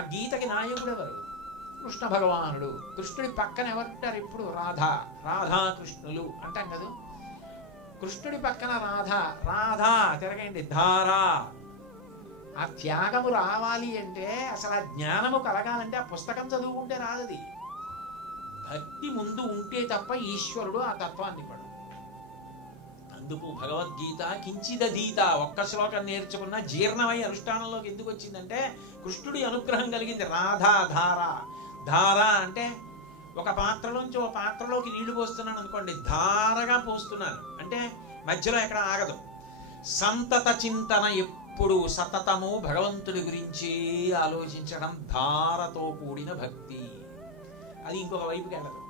ఆ గీతకి నాయకుడు ఎవరు? కృష్ణ భగవానుడు. కృష్ణుడి పక్కన ఎవరుంటారు ఇప్పుడు? రాధా. రాధాకృష్ణులు అంటాం కదా. కృష్ణుడి పక్కన రాధా. రాధా తిరగండి, ధారా. ఆ త్యాగము రావాలి అంటే, అసలు ఆ జ్ఞానము కలగాలంటే ఆ పుస్తకం చదువుకుంటే రాదది. భక్తి ముందు ఉంటే తప్ప ఈశ్వరుడు ఆ తత్వాన్ని పడు. అందుకు భగవద్గీత కించిదధీత, ఒక్క శ్లోకం నేర్చుకున్న జీర్ణమై అనుష్ఠానంలోకి ఎందుకు వచ్చిందంటే కృష్ణుడి అనుగ్రహం కలిగింది. రాధా ధార. ధార అంటే ఒక పాత్రలోంచి ఒక పాత్రలోకి నీళ్లు పోస్తున్నాను అనుకోండి, ధారగా పోస్తున్నాను అంటే మధ్యలో ఎక్కడ ఆగదు. సంతత చింతన, ఎప్పుడు సతతము భగవంతుడి గురించి ఆలోచించడం, ధారతో కూడిన భక్తి. అది ఇంకొక వైపుకి వెళ్ళదు.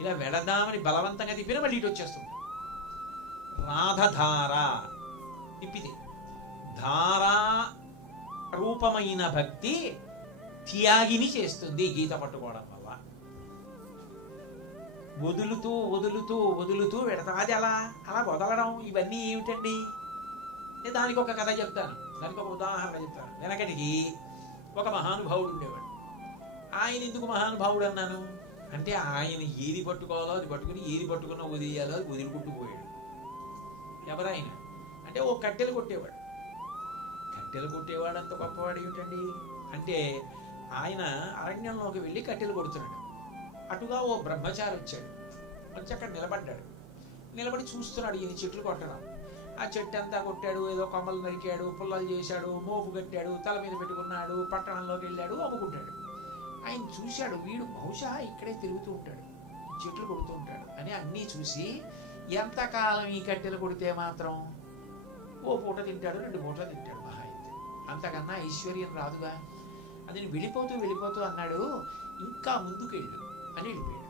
ఇలా వెళదామని బలవంతంగా తిప్పినా మళ్ళీ ఇటు వచ్చేస్తుంది. రాధధార తిప్పితే ధారా రూపమైన భక్తి త్యాగిని చేస్తుంది గీత పట్టుకోవడం వల్ల. వదులుతూ వదులుతూ వదులుతూ వెడతా. అది అలా అలా వదలడం ఇవన్నీ ఏమిటండి? దానికి ఒక కథ చెప్తాను, దానికి ఒక ఉదాహరణ చెప్తాను. వెనకటికి ఒక మహానుభావుడు ఉండేవాడు. ఆయన ఎందుకు మహానుభావుడు అన్నాను అంటే, ఆయన ఏది పట్టుకోవాలో అది పట్టుకుని, ఏది పట్టుకున్నా వదిలేయాలో అది వదిలికుంటూ పోయాడు. ఎవరాయన అంటే ఓ కట్టెలు కొట్టేవాడు. కట్టెలు కొట్టేవాడు అంత గొప్పవాడు ఏమిటండి అంటే, ఆయన అరణ్యంలోకి వెళ్ళి కట్టెలు కొడుతున్నాడు. అటుగా ఓ బ్రహ్మచారి వచ్చాడు. వచ్చి అక్కడ నిలబడ్డాడు. నిలబడి చూస్తున్నాడు ఈయన చెట్లు కొట్టడం. ఆ చెట్టు అంతా కొట్టాడు, ఏదో కొమ్మలు నరికాడు, పుల్లలు చేశాడు, మోపు కట్టాడు, తల మీద పెట్టుకున్నాడు, పట్టణంలోకి వెళ్ళాడు, అమ్ముకుంటాడు. ఆయన చూశాడు, వీడు బహుశా ఇక్కడే తిరుగుతూ ఉంటాడు, చెట్లు కొడుతూ ఉంటాడు అని అన్నీ చూసి, ఎంతకాలం ఈ కట్టెలు కొడితే మాత్రం ఓ పూట తింటాడు, 2 పూటలు తింటాడు మహా అయితే, అంతకన్నా ఐశ్వర్యం రాదుగా. అది వెళ్ళిపోతూ వెళ్ళిపోతూ అన్నాడు, ఇంకా ముందుకెళ్ళు అని వెళ్ళిపోయాడు.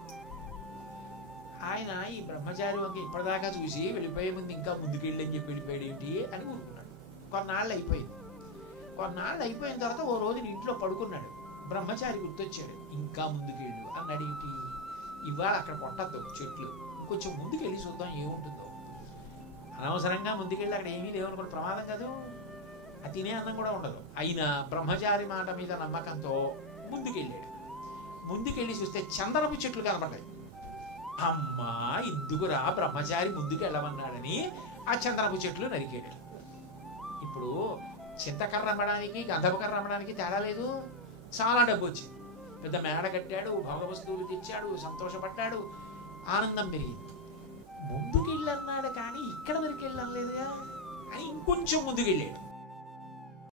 ఆయన ఈ బ్రహ్మచారి వంక ఇప్పటిదాకా చూసి వెళ్ళిపోయే ముందు ఇంకా ముందుకెళ్ళి అని చెప్పి వెళ్ళిపోయాడు ఏంటి అని ఊరుకున్నాడు. కొన్నాళ్ళు అయిపోయింది. కొన్నాళ్ళు అయిపోయిన తర్వాత ఓ రోజు ఇంట్లో పడుకున్నాడు. బ్రహ్మచారి గుర్తొచ్చాడు. ఇంకా ముందుకెళ్ళు అన్నాడు. ఏంటి ఇవాళ అక్కడ కొట్టద్దు చెట్లు, కొంచెం ముందుకెళ్ళి చూద్దాం ఏముంటుందో. అనవసరంగా ముందుకెళ్ళి అక్కడ ఏమీ లేవనుకోండి, ప్రమాదం కాదు, అది తినే అన్నం కూడా ఉండదు. అయినా బ్రహ్మచారి మాట మీద నమ్మకంతో ముందుకెళ్ళాడు. ముందుకెళ్ళి చూస్తే చందనపు చెట్లు కనపడ్డాయి. అమ్మా ఇందుకురా బ్రహ్మచారి ముందుకు వెళ్ళమన్నాడని ఆ చందనపు చెట్లు నరికాడు. ఇప్పుడు చింతకర్ర అమ్మడానికి గంధపు కర్ర అమ్మడానికి తేడా లేదు. చాలా డబ్బు వచ్చింది, పెద్ద మేడ కట్టాడు, భోగ వస్తువులు తెచ్చాడు, సంతోషపడ్డాడు, ఆనందం పెరిగింది. ముందుకెళ్ళన్నాడు కానీ ఇక్కడ వరకు వెళ్ళలేదుగా అని ఇంకొంచెం ముందుకెళ్ళాడు.